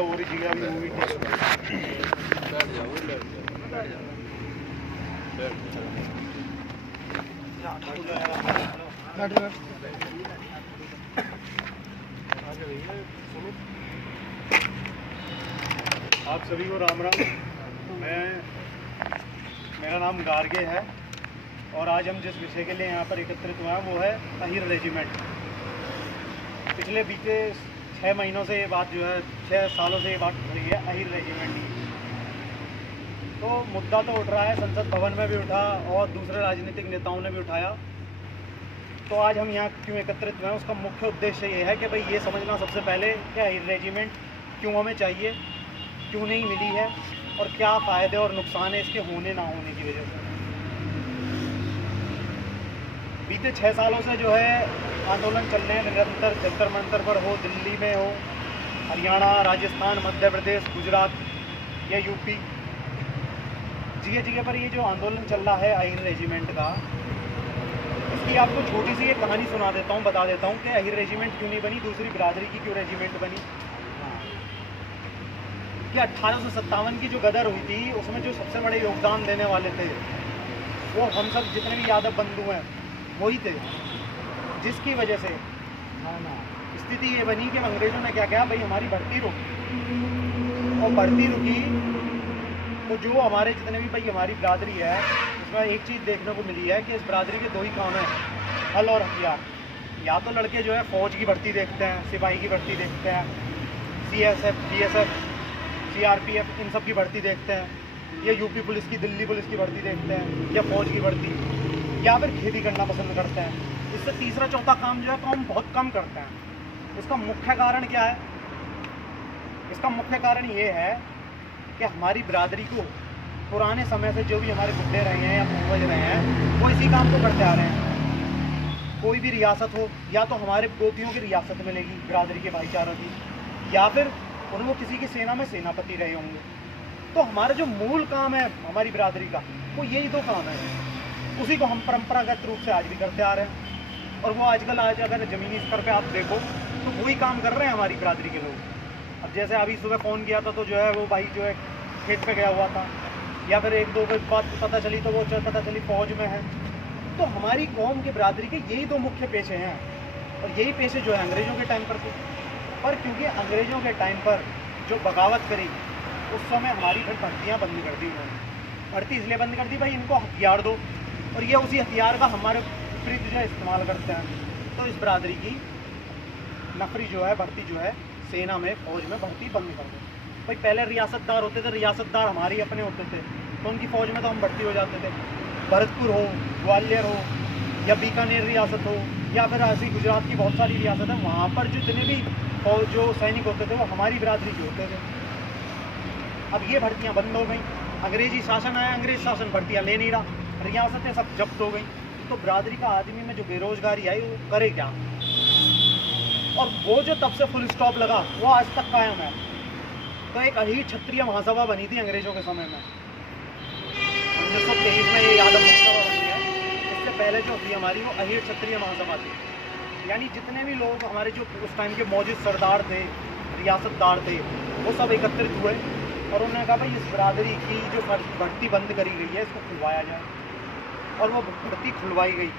तो हो रही अभी मूवी आप सभी को राम राम। मेरा नाम गार्गे है और आज हम जिस विषय के लिए यहाँ पर एकत्रित हुए हैं वो है अहिर रेजिमेंट। पिछले बीते 6 महीनों से ये बात जो है 6 सालों से ये बात उठ रही है अहिर रेजिमेंट की। तो मुद्दा तो उठ रहा है, संसद भवन में भी उठा और दूसरे राजनीतिक नेताओं ने भी उठाया। तो आज हम यहाँ क्यों एकत्रित हुए हैं उसका मुख्य उद्देश्य ये है कि भाई ये समझना सबसे पहले कि अहिर रेजिमेंट क्यों हमें चाहिए, क्यों नहीं मिली है और क्या फ़ायदे और नुकसान है इसके होने ना होने की वजह से। बीते 6 सालों से जो है आंदोलन चल रहे हैं निरंतर, जंतर मंतर पर हो, दिल्ली में हो, हरियाणा, राजस्थान, मध्य प्रदेश, गुजरात या यूपी, जगह जगह पर ये जो आंदोलन चल रहा है अहिर रेजिमेंट का, इसकी आपको छोटी सी एक कहानी सुना देता हूँ, बता देता हूँ कि अहिर रेजिमेंट क्यों नहीं बनी, दूसरी बिरादरी की क्यों रेजिमेंट बनी। कि 1857 की जो गदर हुई थी उसमें जो सबसे बड़े योगदान देने वाले थे वो हम सब जितने भी यादव बंधु हैं वही थे, जिसकी वजह से स्थिति ये बनी कि अंग्रेज़ों ने क्या किया, भाई हमारी भर्ती रुकी और भर्ती रुकी तो जो हमारे जितने भी भाई हमारी बिरादरी है उसमें एक चीज़ देखने को मिली है कि इस बिरादरी के 2 ही काम हैं, हल और हथियार। या तो लड़के जो है फ़ौज की भर्ती देखते हैं, सिपाही की भर्ती देखते हैं, CSF, BSF, CRPF इन सब की भर्ती देखते हैं, या यूपी पुलिस की, दिल्ली पुलिस की भर्ती देखते हैं, या फ़ौज की भर्ती, या फिर खेती करना पसंद करते हैं। इससे तीसरा चौथा काम जो है तो हम बहुत कम करते हैं। इसका मुख्य कारण क्या है? इसका मुख्य कारण ये है कि हमारी बिरादरी को पुराने समय से जो भी हमारे बुढ़े रहे हैं या पूर्वज रहे हैं वो इसी काम को करते आ रहे हैं। कोई भी रियासत हो या तो हमारे पोतियों की रियासत मिलेगी बिरादरी के भाईचारों की, या फिर और वो किसी की सेना में सेनापति रहे होंगे। तो हमारा जो मूल काम है हमारी बिरादरी का वो यही 2 काम है, उसी को हम परंपरागत रूप से आज भी करते आ रहे हैं। और वो आजकल अगर ज़मीनी स्तर पे आप देखो तो वही काम कर रहे हैं हमारी बिरादरी के लोग। अब जैसे अभी सुबह फ़ोन किया था तो जो है वो भाई जो है खेत पे गया हुआ था, या फिर 1-2 बात पता चली तो वो पता चली फ़ौज में है। तो हमारी कौम की बिरादरी के यही 2 मुख्य पेशे हैं और यही पेशे जो है अंग्रेज़ों के टाइम पर थे। पर क्योंकि अंग्रेज़ों के टाइम पर जो बगावत करी उस समय हमारी फिर भर्तियाँ बंद कर दी उन्होंने। भर्ती इसलिए बंद कर दी भाई इनको हथियार दो और ये उसी हथियार का हमारे विपरीत जो है इस्तेमाल करते हैं। तो इस बिरादरी की नफरी जो है, भर्ती जो है सेना में, फौज में भर्ती बंद कर दो। भाई पहले रियासतदार होते थे, रियासतदार हमारे ही अपने होते थे तो उनकी फ़ौज में तो हम भर्ती हो जाते थे। भरतपुर हो, ग्वालियर हो, या बीकानेर रियासत हो, या फिर ऐसी गुजरात की बहुत सारी रियासत है, वहाँ पर जितने भी फौज जो सैनिक होते थे वो हमारी बिरादरी के होते थे। अब ये भर्तियाँ बंद हो गई, अंग्रेजी शासन आया, अंग्रेज शासन भर्तियाँ ले नहीं रहा, रियासतें सब जब्त हो गई। तो बिरादरी का आदमी में जो बेरोजगारी आई वो करे क्या? और वो जो तब से फुल स्टॉप लगा वो आज तक कायम है। तो एक अहिर क्षत्रिय महासभा बनी थी अंग्रेजों के समय में, 1923 में ये यादव महासभा बनी है। इससे पहले जो थी हमारी वो अहिर क्षत्रिय महासभा थी। यानी जितने भी लोग हमारे जो उस टाइम के मौजूद सरदार थे, रियासतदार थे, वो सब एकत्रित हुए और उन्होंने कहा भाई इस बिरादरी की जो भर्ती बंद करी गई है इसको खुलवाया जाए। और वो भर्ती खुलवाई गई।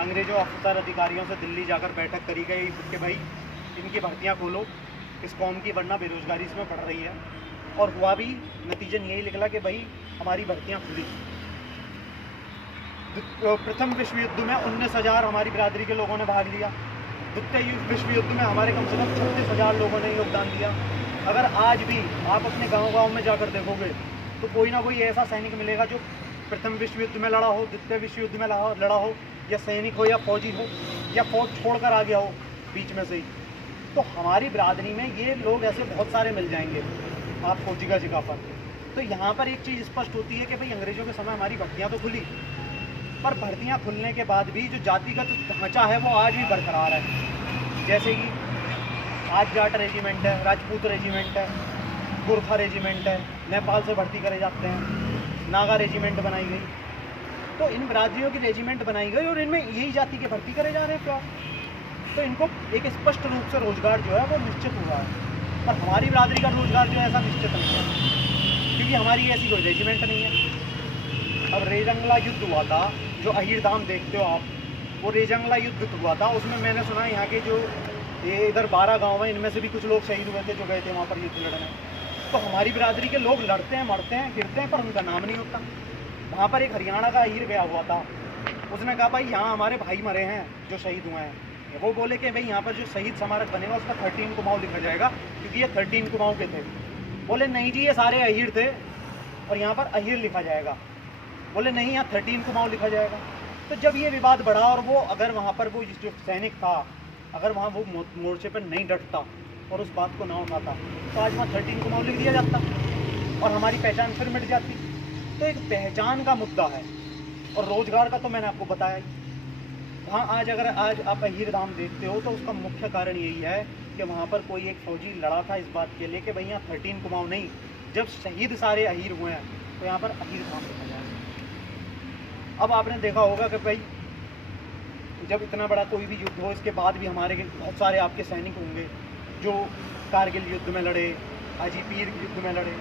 अंग्रेजों अफसर अधिकारियों से दिल्ली जाकर बैठक करी गई कि भाई इनकी भर्तियाँ खोलो, इस कौम की वरना बेरोजगारी इसमें बढ़ रही है। और हुआ भी, नतीजन यही निकला कि भाई हमारी भर्तियाँ खुली। प्रथम विश्व युद्ध में 19,000 हमारी बिरादरी के लोगों ने भाग लिया। द्वितीय विश्व युद्ध में हमारे कम से कम 36,000 लोगों ने योगदान दिया। अगर आज भी आप अपने गांव-गांव में जाकर देखोगे तो कोई ना कोई ऐसा सैनिक मिलेगा जो प्रथम विश्व युद्ध में लड़ा हो, द्वितीय विश्व युद्ध में लड़ा हो, या सैनिक हो या फौजी हो, या फौज छोड़कर आ गया हो बीच में से ही। तो हमारी बिरादरी में ये लोग ऐसे बहुत सारे मिल जाएंगे आपको जगह जगह पर। तो यहाँ पर एक चीज़ स्पष्ट होती है कि भाई अंग्रेज़ों के समय हमारी भर्तियाँ तो खुली, पर भर्तियाँ खुलने के बाद भी जो जातिगत ढांचा है वो आज भी बरकरार है। जैसे कि आज जाट रेजिमेंट है, राजपूत रेजिमेंट है, गोरखा रेजिमेंट है, नेपाल से भर्ती करे जाते हैं, नागा रेजिमेंट बनाई गई। तो इन बिरादरियों की रेजिमेंट बनाई गई और इनमें यही जाति के भर्ती करे जा रहे हैं। क्यों? तो इनको एक स्पष्ट रूप से रोजगार जो है वो निश्चित हुआ है। पर हमारी बिरादरी का रोजगार जो है ऐसा निश्चित नहीं है, क्योंकि हमारी ऐसी कोई रेजिमेंट नहीं है। अब रेजंगला युद्ध हुआ था, जो अहीर धाम देखते हो आप, वो रेजंगला युद्ध हुआ था। उसमें मैंने सुना यहाँ के जो ये इधर 12 गांव हैं, इनमें से भी कुछ लोग शहीद हुए थे जो गए थे वहाँ पर युद्ध लड़ने। तो हमारी बिरादरी के लोग लड़ते हैं, मरते हैं, गिरते हैं, पर उनका नाम नहीं होता। वहाँ पर एक हरियाणा का अहीर गया हुआ था, उसने कहा भाई यहाँ हमारे भाई मरे हैं जो शहीद हुए हैं। वो बोले कि भाई यहाँ पर जो शहीद स्मारक बनेगा उसका 13 कुमाऊँ लिखा जाएगा, क्योंकि ये 13 कुमाऊँ के थे। बोले नहीं जी, ये सारे अहीर थे और यहाँ पर अहीर लिखा जाएगा। बोले नहीं, यहाँ 13 कुमाऊँ लिखा जाएगा। तो जब ये विवाद बढ़ा और वो अगर वहाँ पर वो जो सैनिक था, अगर वहाँ वो मोर्चे पर नहीं डटता और उस बात को ना उठाता, तो आज वहाँ 13 कुमाऊँ लिख दिया जाता और हमारी पहचान फिर मिट जाती। तो एक पहचान का मुद्दा है, और रोजगार का तो मैंने आपको बताया ही। वहाँ आज अगर आज आप अहीर धाम देखते हो तो उसका मुख्य कारण यही है कि वहाँ पर कोई एक फौजी लड़ा था इस बात के लिए कि भाई यहाँ 13 कुमाऊँ नहीं, जब शहीद सारे अहीर हुए हैं तो यहाँ पर अहीर धाम लिखा जाए। अब आपने देखा होगा कि भाई जब इतना बड़ा कोई भी युद्ध हो, इसके बाद भी हमारे बहुत सारे आपके सैनिक होंगे जो कारगिल युद्ध में लड़े, हाजीपीर युद्ध में लड़े,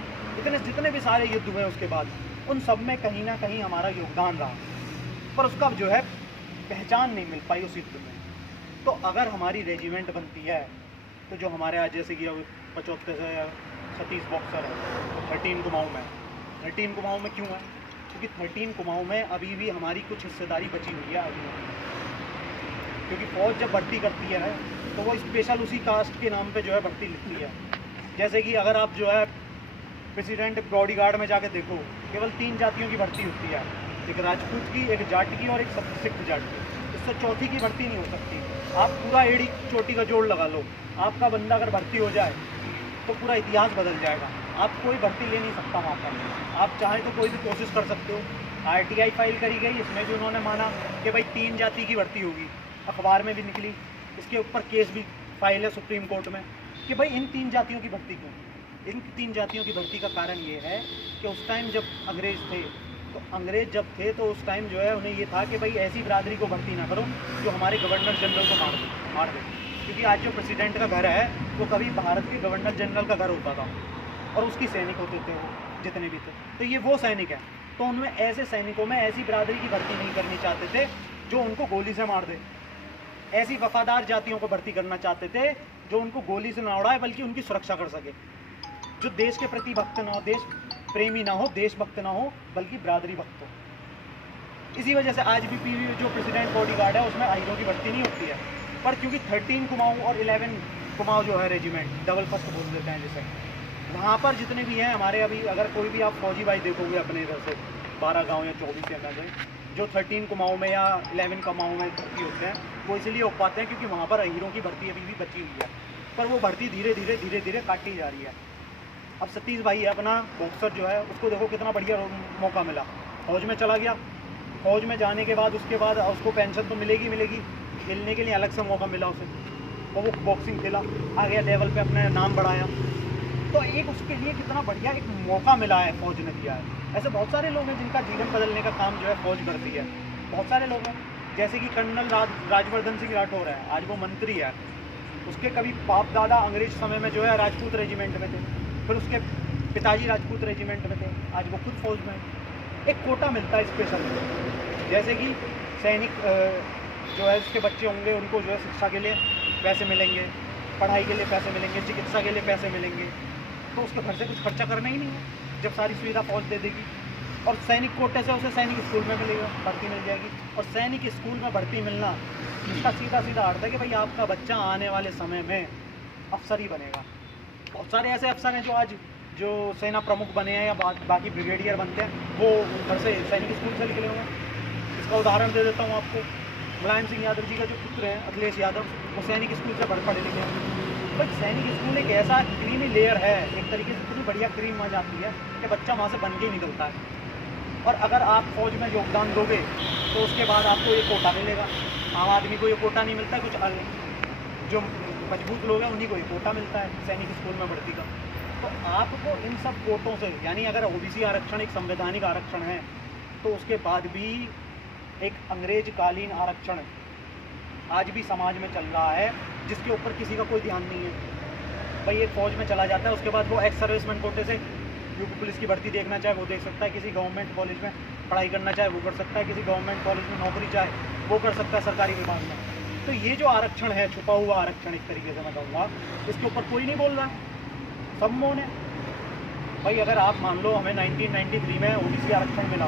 जितने भी सारे युद्ध हुए उसके बाद, उन सब में कहीं ना कहीं हमारा योगदान रहा, पर उसका जो है पहचान नहीं मिल पाई उस युद्ध में। तो अगर हमारी रेजिमेंट बनती है तो जो हमारे आज जैसे कि 75 से 36 बॉक्सर है, तो 13 कुमाऊँ में, 13 कुमाऊँ में क्यों है? क्योंकि 13 कुमाऊँ में अभी भी हमारी कुछ हिस्सेदारी बची हुई है अभी, क्योंकि फौज जब भर्ती करती है तो वो स्पेशल उसी कास्ट के नाम पे जो है भर्ती लिखती है। जैसे कि अगर आप जो है प्रेसिडेंट बॉडीगार्ड में जाके देखो, केवल 3 जातियों की भर्ती होती है, एक राजपूत की, एक जाट की और एक सिख जाट की। इससे चौथी की भर्ती नहीं हो सकती। आप पूरा एड़ी चोटी का जोड़ लगा लो, आपका बंदा अगर भर्ती हो जाए तो पूरा इतिहास बदल जाएगा। आप कोई भर्ती ले नहीं सकता वहाँ पर। आप चाहे तो कोई भी कोशिश कर सकते हो। RTI फाइल करी गई, इसमें भी उन्होंने माना कि भाई 3 जाति की भर्ती होगी, अखबार में भी निकली, इसके ऊपर केस भी फाइल है सुप्रीम कोर्ट में कि भाई इन 3 जातियों की भर्ती क्यों। इन 3 जातियों की भर्ती का कारण ये है कि उस टाइम जब अंग्रेज़ थे, तो अंग्रेज़ जब थे तो उस टाइम जो है उन्हें ये था कि भाई ऐसी बिरादरी को भर्ती ना करो जो हमारे गवर्नर जनरल को मार दे। क्योंकि आज जो प्रेसिडेंट का घर है वो कभी भारत के गवर्नर जनरल का घर होता था और उसकी सैनिक होते थे वो जितने भी थे, तो ये वो सैनिक है। तो उनमें ऐसे सैनिकों में ऐसी बिरादरी की भर्ती नहीं करनी चाहते थे जो उनको गोली से मार दे। ऐसी वफादार जातियों को भर्ती करना चाहते थे जो उनको गोली से ना उड़ाए बल्कि उनकी सुरक्षा कर सके, जो देश के प्रति भक्त ना हो, देश प्रेमी ना हो, देशभक्त ना हो, बल्कि बिरादरी भक्त हो। इसी वजह से आज भी जो प्रेसिडेंट बॉडीगार्ड है उसमें अहीरों की भर्ती नहीं होती है। पर क्योंकि 13 कुमाऊँ और 11 कुमाऊँ जो है रेजिमेंट, डबल फर्स्ट बोल देते हैं जिसे, वहाँ पर जितने भी हैं हमारे, अभी अगर कोई भी आप फौजी भाई देखोगे अपने इधर से 12 गाँव या 24 एम जो 13 कुमाऊँ में या 11 कुमाऊँ में भर्ती होते हैं, वो इसलिए हो पाते हैं क्योंकि वहाँ पर अहीरों की भर्ती अभी भी बची हुई है, पर वो भर्ती धीरे धीरे काटी जा रही है। अब सतीश भाई है अपना बॉक्सर जो है, उसको देखो कितना बढ़िया मौका मिला, फौज में चला गया। फौज में जाने के बाद उसके बाद उसको पेंशन तो मिलेगी, खेलने के लिए अलग से मौका मिला उसे, और वो बॉक्सिंग खेला, आ गया लेवल पे, अपने नाम बढ़ाया। तो एक उसके लिए कितना बढ़िया एक मौका मिला है, फौज ने दिया है। ऐसे बहुत सारे लोग हैं जिनका जीवन बदलने का काम जो है फौज करती है। बहुत सारे लोग हैं, जैसे कि कर्नल राजवर्धन सिंह राठौर है, आज वो मंत्री है। उसके कभी बाप दादा अंग्रेज समय में जो है राजपूत रेजिमेंट में थे, फिर उसके पिताजी राजपूत रेजिमेंट में थे, आज वो खुद फौज में है। एक कोटा मिलता है स्पेशल, जैसे कि सैनिक जो है उसके बच्चे होंगे उनको जो है शिक्षा के लिए पैसे मिलेंगे, पढ़ाई के लिए पैसे मिलेंगे, चिकित्सा के लिए पैसे मिलेंगे, तो उसके घर से कुछ खर्चा करना ही नहीं है जब सारी सुविधा फौज दे देगी। और सैनिक कोटे से उसे सैनिक स्कूल में मिलेगा, भर्ती मिल जाएगी। और सैनिक स्कूल में भर्ती मिलना इसका सीधा अर्थ है कि भाई आपका बच्चा आने वाले समय में अफसर ही बनेगा। बहुत सारे ऐसे अफसर हैं जो आज जो सेना प्रमुख बने हैं या बाकी ब्रिगेडियर बनते हैं, वो घर से सैनिक स्कूल से निकले हुए हैं। इसका उदाहरण दे देता हूँ आपको, मुलायम सिंह यादव जी का जो पुत्र हैं अखिलेश यादव, वो सैनिक स्कूल से पढ़े लिखे हैं। भाई सैनिक स्कूल एक ऐसा क्रीमी लेयर है, एक तरीके से इतनी बढ़िया क्रीम आ जाती है कि बच्चा वहाँ से बन के ही निकलता है। और अगर आप फौज में योगदान दोगे तो उसके बाद आपको ये कोटा मिलेगा। आम आदमी को ये कोटा नहीं मिलता है, कुछ जो मजबूत लोग हैं उन्हीं को ये कोटा मिलता है सैनिक स्कूल में भर्ती का। तो आपको इन सब कोटों से, यानी अगर OBC आरक्षण एक संवैधानिक आरक्षण है, तो उसके बाद भी एक अंग्रेजकालीन आरक्षण आज भी समाज में चल रहा है, जिसके ऊपर किसी का कोई ध्यान नहीं है। भाई एक फ़ौज में चला जाता है, उसके बाद वो एक्स सर्विसमैन कोटे से यूपी पुलिस की भर्ती देखना चाहे वो देख सकता है, किसी गवर्नमेंट कॉलेज में पढ़ाई करना चाहे वो कर सकता है, किसी गवर्नमेंट कॉलेज में नौकरी चाहे वो कर सकता है सरकारी विभाग में। तो ये जो आरक्षण है, छुपा हुआ आरक्षण एक तरीके से मैं कहूँगा, इसके ऊपर कोई नहीं बोल रहा, सब मौन है। भाई अगर आप मान लो हमें 1993 में ओबीसी आरक्षण मिला,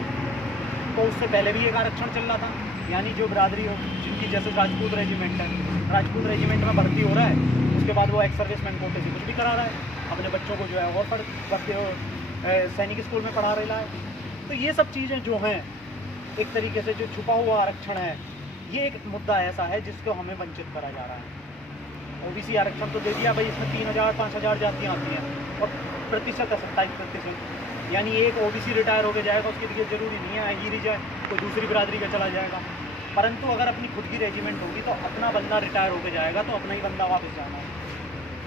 तो उससे पहले भी एक आरक्षण चल रहा था, यानी जो बिरादरी हो जिनकी जैसे राजपूत रेजिमेंट है, राजपूत रेजिमेंट में भर्ती हो रहा है, उसके बाद वो एक्स सर्विसमैन कोटे से कुछ भी करा रहा है, अपने बच्चों को जो है और भर्ती सैनिक स्कूल में पढ़ा रहा है। तो ये सब चीज़ें जो हैं एक तरीके से जो छुपा हुआ आरक्षण है, ये एक मुद्दा ऐसा है जिसको हमें वंचित करा जा रहा है। ओबीसी आरक्षण तो दे दिया भाई, इसमें 3000-5000 जातियाँ आती हैं और प्रतिशत है 27%, यानी एक ओबीसी रिटायर होकर जाएगा, उसकी टिकट जरूरी नहीं है ही रही जाए, कोई दूसरी बिरादरी का चला जाएगा। परंतु अगर अपनी खुद की रेजिमेंट होगी तो अपना बंदा रिटायर होकर जाएगा तो अपना ही बंदा वापस जाना है।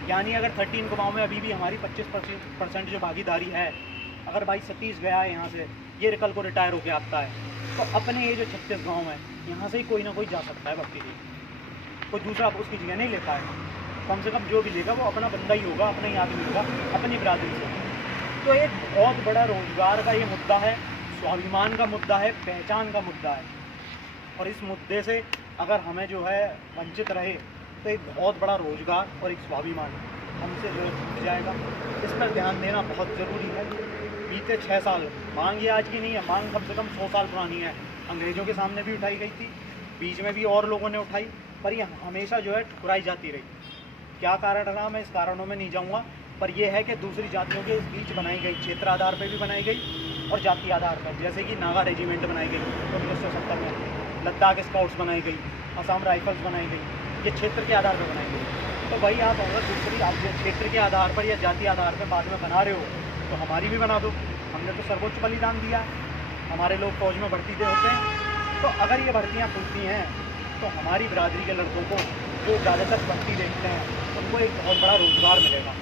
यानी अगर 13 गाँव में अभी भी हमारी 25% जो भागीदारी है, अगर भाई सतीश गया है यहाँ से, ये कल को रिटायर होकर आता है, तो अपने ये जो 36 गाँव हैं यहाँ से ही कोई ना कोई जा सकता है भर्ती के, कोई दूसरा उसकी जगह नहीं लेता है। कम से कम जो भी लेगा वो अपना बंदा ही होगा, अपना ही आदमी होगा, अपनी बिरादरी से। तो एक बहुत बड़ा रोजगार का ये मुद्दा है, स्वाभिमान का मुद्दा है, पहचान का मुद्दा है, और इस मुद्दे से अगर हमें जो है वंचित रहे तो एक बहुत बड़ा रोजगार और एक स्वाभिमान हमसे जो छूट जाएगा। इस पर ध्यान देना बहुत ज़रूरी है। बीते 6 साल, मांग ये आज की नहीं है, मांग कम से कम 100 साल पुरानी है, अंग्रेज़ों के सामने भी उठाई गई थी, बीच में भी और लोगों ने उठाई, पर ये हमेशा जो है ठुकराई जाती रही। क्या कारण रहा मैं इस कारणों में नहीं जाऊंगा, पर यह है कि दूसरी जातियों के बीच बनाई गई, क्षेत्र आधार पर भी बनाई गई और जाति आधार पर, जैसे कि नागा रेजिमेंट बनाई गई 1970 में, लद्दाख स्काउट्स बनाई गई, असम राइफल्स बनाई गई, ये क्षेत्र के आधार पर बनाई गई। तो भाई आप अगर दूसरी आप क्षेत्र के आधार पर या जाति आधार पर बाद में बना रहे हो तो हमारी भी बना दो। हमने तो सर्वोच्च बलिदान दिया है, हमारे लोग फौज में भर्ती दे होते हैं, तो अगर ये भर्तियाँ खुलती हैं तो हमारी बिरादरी के लड़कों को जो ज़्यादातर भर्ती देखते हैं उनको एक बहुत बड़ा रोज़गार मिलेगा,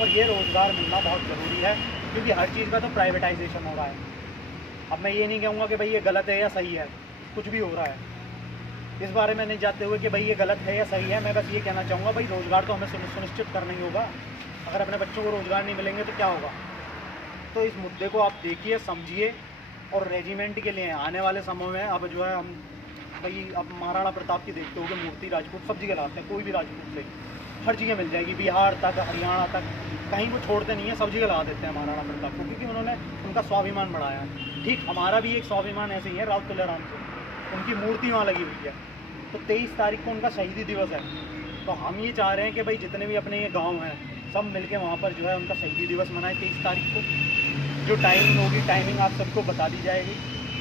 और ये रोज़गार मिलना बहुत ज़रूरी है, क्योंकि हर चीज़ का तो प्राइवेटाइजेशन हो रहा है। अब मैं ये नहीं कहूँगा कि भाई ये गलत है या सही है, कुछ भी हो रहा है, इस बारे में नहीं जाते हुए कि भाई ये गलत है या सही है। मैं बस ये कहना चाहूँगा भाई रोज़गार तो हमें सुनिश्चित करना ही होगा, अगर अपने बच्चों को रोज़गार नहीं मिलेंगे तो क्या होगा। तो इस मुद्दे को आप देखिए, समझिए, और रेजिमेंट के लिए आने वाले समय में अब जो है हम भाई अब महाराणा प्रताप की देखते होगे मूर्ति राजपूत सब जगह लाते हैं, कोई भी राजपूत से हर जगह मिल जाएगी, बिहार तक, हरियाणा तक, कहीं वो छोड़ते नहीं है, सब जगह ला देते हैं महाराणा प्रताप को, क्योंकि उन्होंने उनका स्वाभिमान बढ़ाया है। ठीक हमारा भी एक स्वाभिमान ऐसे ही है, राव तुलाराम से उनकी मूर्ति वहाँ लगी हुई है। तो 23 तारीख को उनका शहीदी दिवस है, तो हम ये चाह रहे हैं कि भाई जितने भी अपने ये गांव हैं सब मिलके वहाँ पर जो है उनका शहीदी दिवस मनाएं 23 तारीख को। जो टाइमिंग होगी, टाइमिंग आप सबको बता दी जाएगी,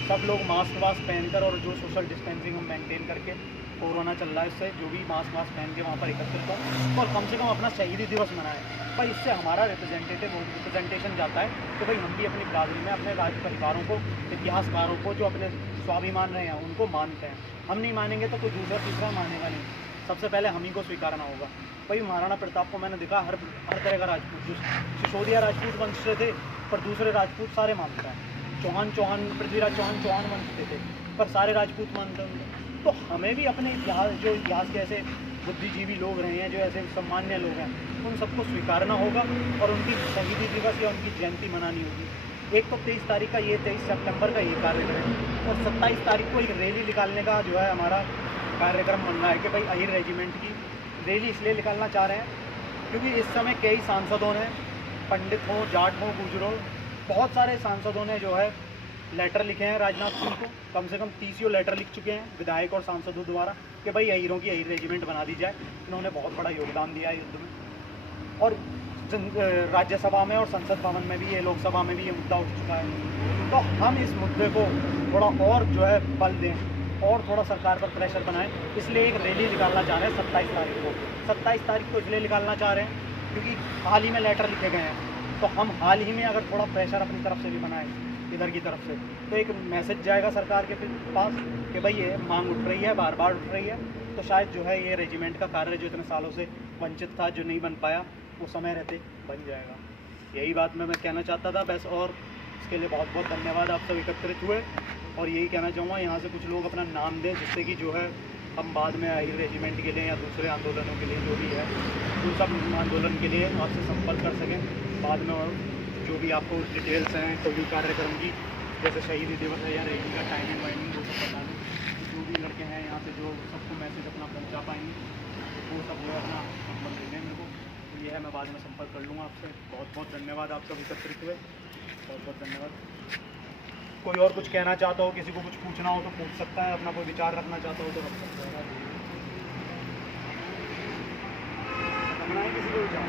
सब लोग मास्क वास्क पहनकर, और जो सोशल डिस्टेंसिंग हम मेंटेन करके, कोरोना चल रहा है इससे, जो भी मास्क वास्क पहन के वहाँ पर एकत्रित हो और कम से कम अपना शहीदी दिवस मनाएं। भाई इससे हमारा रिप्रेजेंटेशन जाता है कि भाई हम भी अपनी बिरादरी में अपने राज्य परिवारों को, इतिहासकारों को, जो अपने स्वाभिमान रहे हैं उनको मानते हैं। हम नहीं मानेंगे तो कोई दूसरा तीसरा मानेगा नहीं, सबसे पहले हम ही को स्वीकारना होगा। भाई महाराणा प्रताप को मैंने देखा, हर तरह का राजपूत, जो सिसोदिया राजपूत वंश से थे, पर दूसरे राजपूत सारे मानते हैं। चौहान पृथ्वीराज चौहान वंश से थे, पर सारे राजपूत मानते हैं। तो हमें भी अपने इतिहास, जो इतिहास के ऐसे बुद्धिजीवी लोग रहे हैं, जो ऐसे सम्मान्य लोग हैं, उन सबको स्वीकारना होगा और उनकी शहीदी दिवस या उनकी जयंती मनानी होगी। एक तो 23 तारीख का, ये 23 सितंबर का ये कार्यक्रम है, और 27 तारीख को एक रैली निकालने का जो है हमारा कार्यक्रम बन रहा है कि भाई अहिर रेजिमेंट की रैली इसलिए निकालना चाह रहे हैं क्योंकि इस समय कई सांसदों ने, पंडित हों, जाट हों, गुजरों, बहुत सारे सांसदों ने जो है लेटर लिखे हैं राजनाथ सिंह को, कम से कम 30 लेटर लिख चुके हैं विधायक और सांसदों द्वारा कि भाई अहिरों की अहिर रेजिमेंट बना दी जाए। इन्होंने बहुत बड़ा योगदान दिया है युद्ध में, और राज्यसभा में और संसद भवन में भी, ये लोकसभा में भी ये मुद्दा उठ चुका है। तो हम इस मुद्दे को थोड़ा और जो है बल दें और थोड़ा सरकार पर प्रेशर बनाएं, इसलिए एक रैली निकालना चाह रहे हैं 27 तारीख को। 27 तारीख को इसलिए निकालना चाह रहे हैं क्योंकि हाल ही में लेटर लिखे गए हैं, तो हम हाल ही में अगर थोड़ा प्रेशर अपनी तरफ से भी बनाएं, इधर की तरफ से, तो एक मैसेज जाएगा सरकार के पास कि भाई ये मांग उठ रही है, बार बार उठ रही है, तो शायद जो है ये रेजिमेंट का कार्य जो इतने सालों से वंचित था, जो नहीं बन पाया, वो समय रहते बन जाएगा। यही बात मैं कहना चाहता था बस, और इसके लिए बहुत बहुत धन्यवाद। आप सब एकत्रित हुए, और यही कहना चाहूँगा यहाँ से कुछ लोग अपना नाम दें, जिससे कि जो है हम बाद में आहिर रेजिमेंट के लिए या दूसरे आंदोलनों के लिए जो भी है उन सब आंदोलन के लिए आपसे संपर्क कर सकें। बाद में और जो भी आपको डिटेल्स हैं कोई भी कार्यक्रम की, जैसे शहीदी दिवस है या रैली का टाइमिंग वाइमिंग वो सब बता दें। जो भी लड़के हैं यहाँ से जो सबको मैसेज अपना पहुँचा पाएंगे वो सब जो है अपना नंबर दे दें मेरे को, तो ये है, मैं बाद में संपर्क कर लूँगा आपसे। बहुत बहुत धन्यवाद आप सब एकत्रित हुए, बहुत बहुत धन्यवाद। कोई और कुछ कहना चाहता हो, किसी को कुछ पूछना हो तो पूछ सकता है, अपना कोई विचार रखना चाहता हो तो रख सकता है। किसी को विचार